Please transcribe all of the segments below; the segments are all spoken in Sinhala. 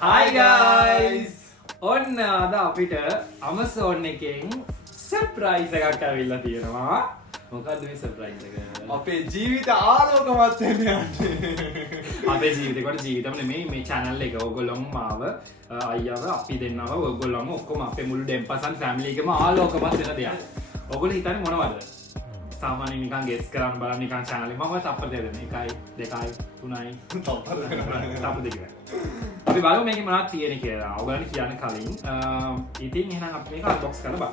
Hi guys! ඔන්න අද අපිට Amazon එකෙන් surprise එකක් ඇවිල්ලා තියෙනවා. මොකද්ද මේ surprise එක? අපේ ජීවිත ආලෝකමත් වෙන්න යන්නේ. අපේ ජීවිතේකට ජීවිතම නෙමෙයි මේ channel එක. ඕගොල්ලෝම මාව අයියව අපි දෙන්නව ඕගොල්ලෝම ඔක්කොම අපේ මුළු දෙම්පසන් family එකම ආලෝකමත් වෙන දෙයක්. ඕගොල්ලෝ හිතන්නේ මොනවද? සාමාන්‍ය නිකන් ගෙස් කරන්න බලන්න නිකන් channel එක මම තප්පර දෙන්න 1 2 3යි තප්පර දෙක. අපි බලමු මේකේ මොනවද තියෙන්නේ කියලා. ඔයගොල්ලන්ට කියන්න කලින් ඉතින් එහෙනම් අපි මේක unbox කරලා බලමු.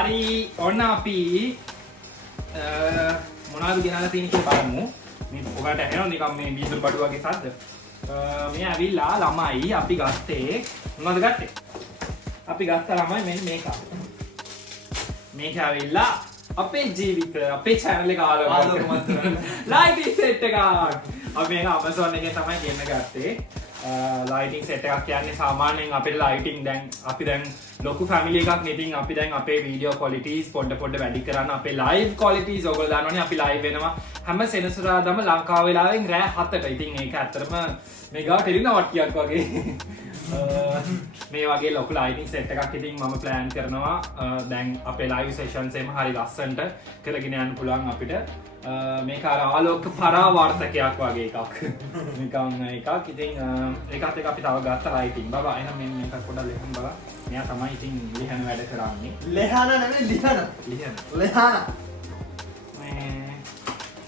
හරි ඔන්න අපි මොනවද ගෙනල්ලා තියෙන්නේ කියලා බලමු. මේ ඔයාලට ඇහෙනවද නිකන් මේ වීදුරු බඩු වගේ සද්ද? මේ ඇවිල්ලා ළමයි අපි ගත්තේ මොනවද ගත්තේ? අපි ගත්ත ළමයි මෙන්න මේක. මේක ඇවිල්ලා අපේ ජීවිත අපේ channel එක ආලෝකමත් කරන lighting set එකක්. අපි මේක Amazon එකෙන් තමයි ගෙන්න ගත්තේ. ලයිටිං සෙට් එකක් කියන්නේ සාමාන්‍යයෙන් අපේ ලයිටිං දැන් අපි දැන් ලොකු ෆැමිලි එකක් නේ. ඉතින් අපි දැන් අපේ වීඩියෝ ක්වොලිටිස් පොඩ වැඩි කරන්න අපේ ලයිව් ක්වොලිටිස් ඔයගොල්ලෝ දන්නවනේ අපි ලයිව් වෙනවා හැම සෙනසුරාදාම ලංකාව වෙලාවෙන් රෑ 7ට. ඉතින් ඒක ඇත්තටම මේ ගාව ටෙලිනාට්‍යයක් වගේ. මේ වගේ ලොකු ලයිටිං සෙට් එකක් ඉතින් මම ප්ලෑන් කරනවා දැන් අපේ ලයිව් සෙෂන්ස් එකම හරි ලස්සනට කරගෙන යන්න පුළුවන් අපිට. මේක අර ආලෝක පරාවර්තකයක් වගේ එකක්. නිකන් එකක්. ඉතින් ඒකත් එක්ක අපි තව ගත්ත ලයිටිං. බබා එහෙනම් මෙන්න මේක පොඩ්ඩක් ලෙහන් බලන්න. මෙයා තමයි ඉතින් ලිහන වැඩ කරන්නේ. ලෙහන නෙමෙයි ලිහන. ලෙහන.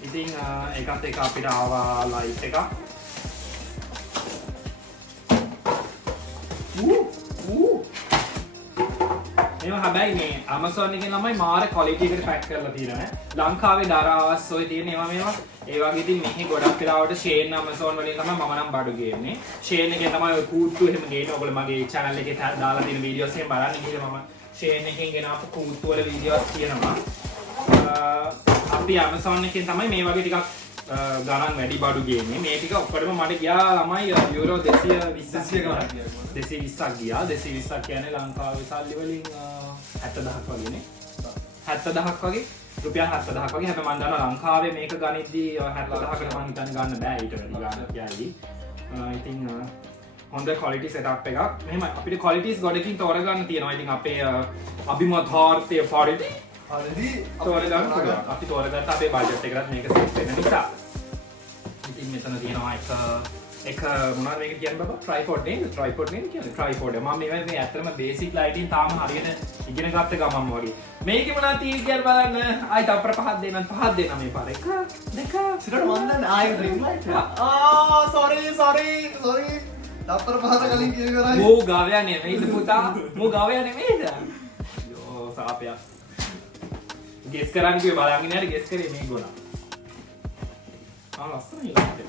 ඉතින් ඒකත් එක්ක අපිට ආවා ලයිට් එකක්. මේවා හැබැයි මේ Amazon එකෙන් ළමයි මාර quality එකට pack කරලා තියෙනවා. ලංකාවේ දරාවස් ඔය තියෙන මේවා ඒ වගේ ඉතින් මෙහි ගොඩක් වෙලාවට Shein Amazon වලින් තමයි මම නම් බඩු ගේන්නේ. Shein එකෙන් තමයි ඔය කූට්ටු එහෙම ගේන්නේ. ඔයගොල්ලෝ මගේ channel එකේ දාලා තියෙන වීඩියෝස් එහෙම බලන්න ගිහලා මම Shein එකෙන් ගෙනාපු කූට්ටු වල වීඩියෝස් තියෙනවා. අපි Amazon එකෙන් තමයි මේ වගේ ටිකක් ගණන් වැඩි බඩු ගේන්නේ. මේ ටික ඔක්කොටම මට ගියා ළමයි යුරෝ 220ක් ගියා. 220ක් කියන්නේ ලංකාවේ සල්ලි වලින් 70000ක් වගේනේ. 70000ක් වගේ. රුපියල් 70000ක් වගේ. හැබැයි මම දන්නවා ලංකාවේ මේක ගනිද්දී 70000කට මම හිතන්නේ ගන්න බෑ ඊට වැඩි ගාණක් යයි. ඉතින් හොඳ quality setup එකක්. මෙහෙම අපිට qualities ගොඩකින් තෝරගන්න තියෙනවා. ඉතින් අපේ අභිමතාර්ථය පරිදි තෝරගන්න පුළුවන්. අපි තෝරගත්ත අපේ බජට් එකකට මේක සෙට් වෙන නිසා. ඉතින් මෙතන තියෙනවා එක මොනවද මේක කියන්නේ බබා? tripod නේද? tripod නේද කියන්නේ? tripod. මම මේ ඇත්තටම basic lighting තාම හරියට ඉගෙන ගත්ත ගමන්ම වගේ. මේකේ මොනවද තියෙන්නේ කියලා බලන්න. ආයි තප්පර පහක් දෙන්න මේ පාර. 1 2 සිරට මන් දන්නේ ආයෙ ring light. sorry. තප්පර පහට කලින් කිය කරා. මෝ ගාවයා නෙමෙයිද පුතා? මෝ ගාවයා නෙමෙයිද? යෝ සාපයක්. ගෙස් කරන්න කිව්ව බලන් ඉන්නේ හරි ගෙස් කරේ මේ ගොනා. ලස්සනයි ලස්සනයි.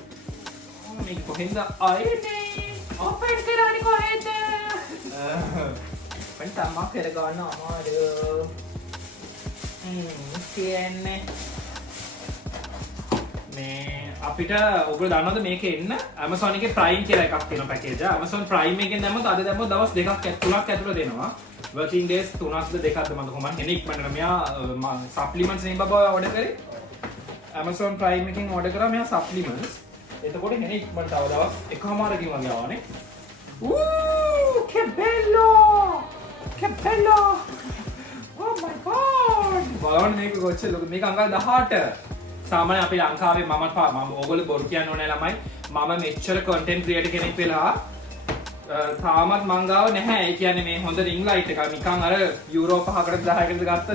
මේක කොහෙන්ද ආයේ ඕපන් කරන්නේ කොහෙන්ද? මම තමා කර ගන්න අමාරු. කියන්නේ මේ අපිට ඔයගොල්ලෝ දන්නවද මේකේ එන්න Amazon එකේ Prime කියලා එකක් තියෙන පැකේජ් එක. Amazon Prime එකෙන් දැම්මොත් අද දැම්මොත් දවස් 2ක් ඇතුළත දෙනවා. working days 3ක්ද 2ක්ද මම කොහොමද කෙනෙක් මම මෙයා supplements නේ බබා order කරේ. Amazon Prime එකෙන් order කරා මෙයා supplements. එතකොට හෙන ඉක්මනට තව දවස් එකමාරකින් වගේ ආවනේ. que bello! Oh my god! බලන්න මේක කොච්චර ලොකු මේක අංගල් 18. සාමාන්‍ය අපි ලංකාවේ මම ඕගොල්ලෝ බොරු කියන්න ඕනේ ළමයි. මම මෙච්චර content creator කෙනෙක් වෙලා තාමත් මං ගාව නැහැ. ඒ කියන්නේ මේ හොඳ ring light එකක් නිකන් අර යුරෝ 5කට 10කට ගත්ත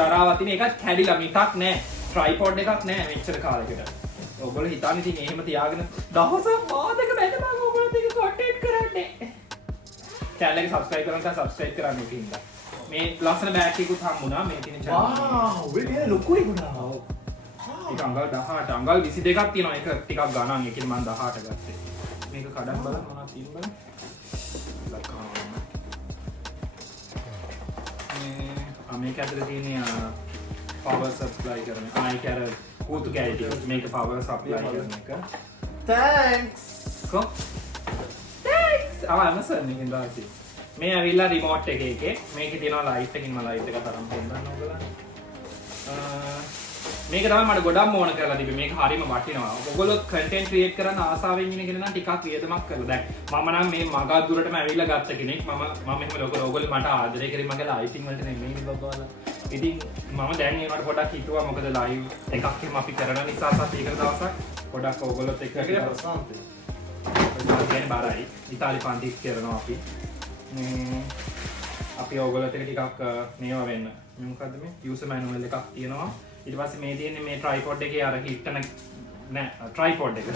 ජරාව තියෙන එකක් කැඩිලා මිටක් නැහැ. tripod එකක් නැහැ මෙච්චර කාලෙකට. ඔයගොල්ලෝ හිතන්නේ ඉතින් එහෙම තියාගෙන දවසක් මාදක බැද මම ඔයගොල්ලෝත් එක්ක content කරන්නේ. channel එක subscribe කරන්න subscribe කරන්න ඉතින්. මේ ලස්සන බෑග් එකකුත් හම්බුණා මේ තියෙන channel එකේ. wow වෙන්නේ ලොකුයි ගුණා. ඒක අංගල් 18 අංගල් 22ක් තියෙනවා. ඒක ටිකක් ගණන්. ඒකෙන් මම 18 ගත්තේ. මේක කඩන් බලන්න මොනවද තියෙන්නේ බලන්න. මේක ඇතුලේ තියෙන power supply කරන. ඒක අර පූතු කෑලි ටික. මේක power supply කරන එක. thanks කො thanks Amazon එකෙන් දාසි. මේ ඇවිල්ලා remote එකේ මේකේ තියෙනවා light එකකින් මම light එක තරම් පෙන්නන්න ඕගලන්ට. මේක තමයි මට ගොඩක් ඕන කරලා තිබ්බේ. මේක හරිම වටිනවා. ඔයගොල්ලෝ content create කරන්න ආසාවෙන් ඉන්න කෙනා නම් ටිකක් වියදමක් කරලා. දැන් මම නම් මේ මගක් දුරටම ඇවිල්ලා ගත්ත කෙනෙක්. මම එහෙම ලොකු ඔයගොල්ලෝ මට ආදරය කරේ මගේ lighting වලට නෙමෙයි බබාලා. ඉතින් මම දැන් ඒකට පොඩක් හිතුවා මොකද live එකක් එහෙම අපි කරන නිසා සතියකට දවසක් පොඩක් ඔයගොල්ලෝත් එක්ක ප්‍රසාන්තේ. කියන්නේ බාරයි. ඉතාලි පන්තිත් කරනවා අපි. අපි ඔයගොල්ලෝත් එක්ක ටිකක් මේවා වෙන්න. මොකද්ද මේ user manual එකක් තියෙනවා. ඊට පස්සේ මේ තියෙන්නේ මේ tripod එකේ අර හිටන නෑ tripod එක.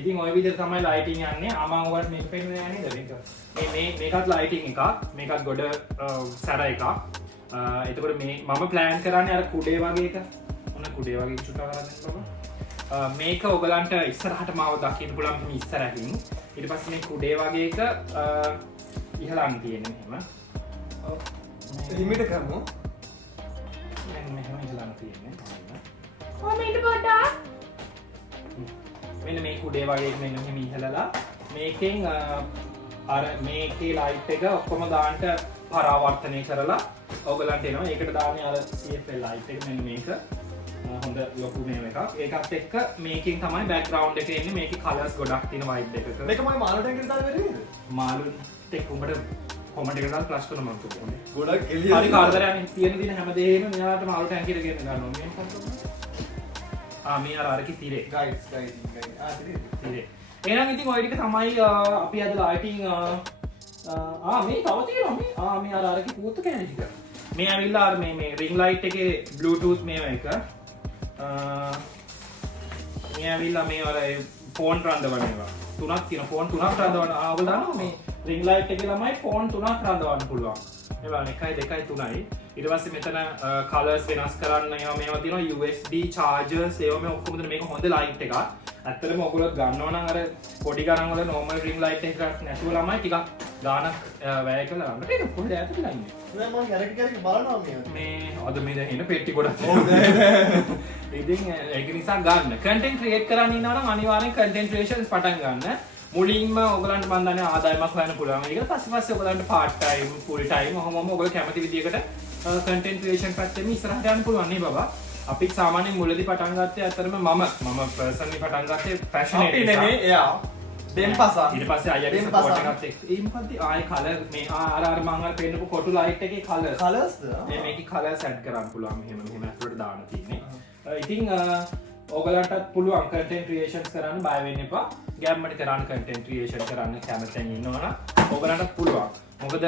ඉතින් ওই විදිහට තමයි lighting යන්නේ. මම ඔයාලට මේක පෙන්නන්නේ නෑ නේද? මේකත් lighting එකක්. මේකත් ගොඩ සැර එකක්. එතකොට මේ මම plan කරන්නේ අර කුඩේ වගේ එක. මොන කුඩේ වගේ චුට්ටක් කරන්නේ බබා. මේක ඔයගලන්ට ඉස්සරහට මාව දකින්න පුළුවන් මේ ඉස්සරහින්. ඊට පස්සේ මේ කුඩේ වගේ එක ඉහළන් තියෙන්නේ එහෙම. ඔව්. ලිමිට කරමු. මෙහෙම ඉහළන් තියෙන්නේ. කොමෙන්ට් පොඩ්ඩක්. මෙන්න මේ කුඩේ වගේ එක මෙන්න මෙහෙම ඉහළලා මේකෙන් අර මේකේ ලයිට් එක ඔක්කොම දාන්න පරාවර්තනය කරලා ඔයගලන්ට එනවා. ඒකට දාන්නේ අර CFL ලයිට් එක මෙන්න මේක. හොඳ ලොකු මේව එකක්. ඒකත් එක්ක මේකෙන් තමයි බෑග්ග්‍රවුන්ඩ් එකේ එන්නේ. මේකේ කලර්ස් ගොඩක් තියෙන වයිට් එකක. මේක මම මාළුට එක්ක දාලා වෙන්නේ. මාළුත් එක්ක උඹට කොමෙන්ට් එකකට දාලා ෆ්ලෂ් කරනවා මම කියන්නේ. ගොඩක් එළිය. හරි කාර්දරයන් තියෙන දින හැමදේම මෙයාට මාළු ටැංකියට ගෙන්න ගන්නවා. මේ මොකක්ද? මේ අරකේ තිරේ. ගයිඩ්ස්. තිරේ. එහෙනම් ඉතින් ඔය ටික තමයි අපි අද ලයිටිං මේ තව තියෙනවා මේ අරකේ පුතු කෑලි ටික. මේ ඇවිල්ලා අර මේ ring light එකේ bluetooth මේව එක. මේ ඇවිල්ලා මේ අර ෆෝන් රඳවන ඒවා. තුනක් තියෙනවා. ෆෝන් තුනක් රඳවන ආවල් දානවා මේ ring light එකේ ළමයි ෆෝන් තුනක් රඳවන්න පුළුවන්. ඒවා 1 2 3යි. ඊට පස්සේ මෙතන කලර්ස් වෙනස් කරන්න ඒවා මේවා තියෙනවා USB chargers ඒවා මේ ඔක්කොම දෙන මේක හොඳ ලයිට් එකක්. ඇත්තටම ඔයගොල්ලෝ ගන්නවා නම් අර පොඩි ගණන් වල normal ring light එකක් නැතුව ළමයි ටිකක් ගානක් වැය කරලා ගන්න. ඒක කොහෙද ඇතුළේ ඉන්නේ? නෑ මම කැරකි බලනවා මේ අද මේ දැන් එන පෙට්ටි ගොඩක් ඉතින් ඒක නිසා ගන්න content create කරන්න ඉන්නවා නම් අනිවාර්යෙන් content creations පටන් ගන්න. මුලින්ම ඔයගලන්ට මම දන්නේ ආදායමක් හොයන්න පුළුවන්. ඒක පස්සේ ඔයගලන්ට part time full time ඔහොමම ඔයගොල්ලෝ කැමති විදියකට content creation පැත්තෙම ඉස්සරහට යන්න පුළුවන් නේ බබා. අපි සාමාන්‍යයෙන් මුලදී පටන් ගත්තේ අතරම මම personally පටන් ගත්තේ passionate අපි නෙමෙයි එයා දෙම්පසා. ඊට පස්සේ අයියාගේ support එකත් එක්ක ඒ මොකද්ද ආයේ color මේ අර මම අර පෙන්නපු කොටු light එකේ colors මේකේ colors add කරන්න පුළුවන් මෙහෙම ඇතුළට දාන්න තියෙන්නේ. ඉතින් ඔයගලන්ටත් පුළුවන් content creations කරන්න බය වෙන්න එපා. ගැම්මට කරන්න content creation කරන්න කැමතිෙන් ඉන්නවනම් ඔයගලන්ටත් පුළුවන්. මොකද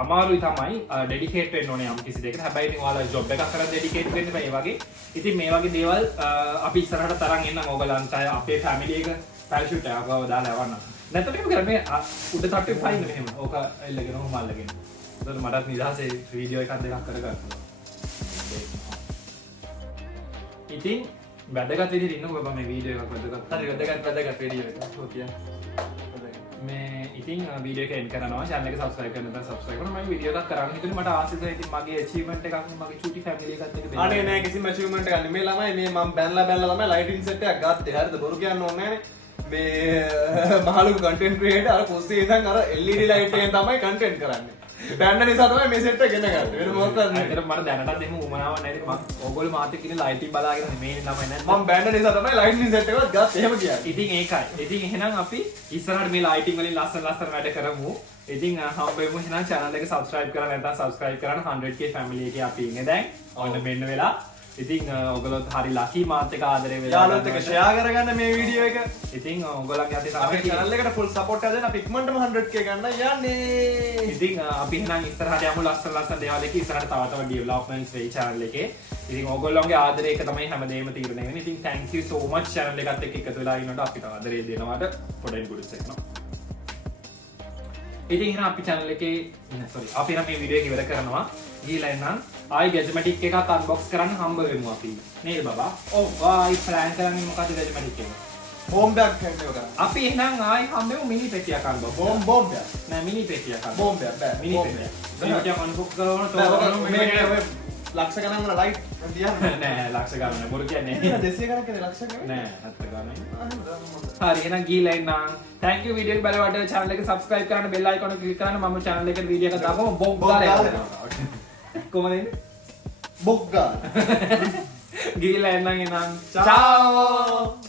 අමාරුයි තමයි ඩෙඩිකේට් වෙන්න ඕනේ යම් කිසි දෙයකට. හැබැයි ඉතින් ඔයාලා ජොබ් එකක් කරන් ඩෙඩිකේට් වෙන්න බෑ. ඒ වගේ ඉතින් මේ වගේ දේවල් අපි ඉස්සරහට තරන් එන්නම් ඔයගලන්ට අපේ ෆැමිලි එක පැරෂූට් එකක් ගාව දාලා යවන්න. නැත්නම් මේක කරන්නේ උඩ තට්ටුවේ පයින් මෙහෙම. ඕක එල්ලගෙන ඔහොම අල්ලගෙන. ඒතකොට මටත් නිදහසේ වීඩියෝ එකක් දෙකක් කරගන්න. ඉතින් වැදගත් විදිහට ඉන්නකො බබා මේ වීඩියෝ එකක් වැදගත්. හරි වැදගත් වීඩියෝ එකක්. ඔව් තියන්න. මේ ඉතින් වීඩියෝ එක එන්ඩ් කරනවා. channel එක subscribe කරන්න නැත්නම් subscribe කරන්න. මම වීඩියෝ එකක් කරන්න හිතුනේ මට ආසයි ඉතින් මගේ achievement එකක් නේ මගේ චූටි family එකත් එක්ක දෙන්න. අනේ නෑ කිසිම achievement එකක් නෙමෙයි ළමයි මේ මම බැනලා තමයි lighting set එකක් ගත්තේ. හරිද? බොරු කියන්න ඕනේ නෑනේ. මේ මහලු content creator අර කුස්සියේ ඉඳන් අර LED light එකෙන් තමයි content කරන්නේ. බැන්න නිසා තමයි මේ set එක ගෙන ගත්තේ. වෙන මොකක්ද නෑ. ඒකට මට දැනටත් එහෙම උමනාවක් නැහැ. මම ඕගොල්ලෝ මාත් එක්ක ඉන්නේ lighting බලාගෙන මේ ළමයි නැත්නම් මම බැන්න නිසා තමයි lighting set එකවත් ගත්තේ. එහෙම කියන්නේ. ඉතින් ඒකයි. ඉතින් එහෙනම් අපි ඉස්සරහට මේ lighting වලින් ලස්සන වැඩ කරමු. ඉතින් හම්බෙමු එහෙනම් channel එක subscribe කරලා නැත්නම් subscribe කරන්න 100k family එකේ අපි ඉන්නේ දැන්. ඔන්න මෙන්න වෙලා. ඉතින් ඔයගොල්ලෝ හරි lucky මාත් එක්ක ආදරේ වෙලා. යාළුවොත් එක්ක share කරගන්න මේ වීඩියෝ එක. ඉතින් ඔයගොල්ලන්ගේ අතේ අපේ channel එකට full support එක දෙන්න අපි ඉක්මනටම 100k ගන්න යන්නේ. ඉතින් අපි එහෙනම් ඉස්සරහට යමු ලස්සන දේවල් එක ඉස්සරහට තව developments වෙයි channel එකේ. ඉතින් ඔයගොල්ලෝගේ ආදරය එක තමයි හැමදේම තීරණය වෙන්නේ. ඉතින් thank you so much channel එකත් එක්ක එකතු වෙලා ඉන්නකොට අපිට ආදරය දෙනවට පොඩෙන් ගුඩ්ස් එකනවා. ඉතින් එහෙනම් අපි channel එකේ අපි නම් මේ වීඩියෝ එක ඉවර කරනවා. ගිහලා එන්නම්. ආයි ගැජමැටික් එකක් අන්බොක්ස් කරන්න හම්බ වෙමු අපි. නේද බබා? ඔව් ආයි ප්ලෑන් කරන්නේ මොකද ගැජමැටික් එක? බෝම්බයක් හැන්ඩ් එක කරා. අපි එහෙනම් ආයි හම්බෙමු මිනි පෙට්ටියක් අන්බොක්ස්. බෝම්බයක්. නෑ මිනි පෙට්ටියක් අන්බොක්ස්. බෝම්බයක් බෑ. මිනි පෙට්ටියක්. මිනි පෙට්ටියක් අන්බොක්ස් කරනවා මේ ලක්ෂ ගණන් වල ලයිට් තියන්නේ නෑ ලක්ෂ ගණන් බොරු කියන්නේ 200 ගණන් කියන්නේ ලක්ෂ ගණන් නෑ නැත්ත ගණන් හරි එහෙනම් ගිහලා ඉන්නම් thank you video එක බලවට channel එක subscribe කරන්න bell icon එක click කරන්න මම channel එකට video එකක් දාපුවම බොක් ගාලා එනවා කොහමද එන්නේ බොග්ගා ගිහලා එන්නම් ciao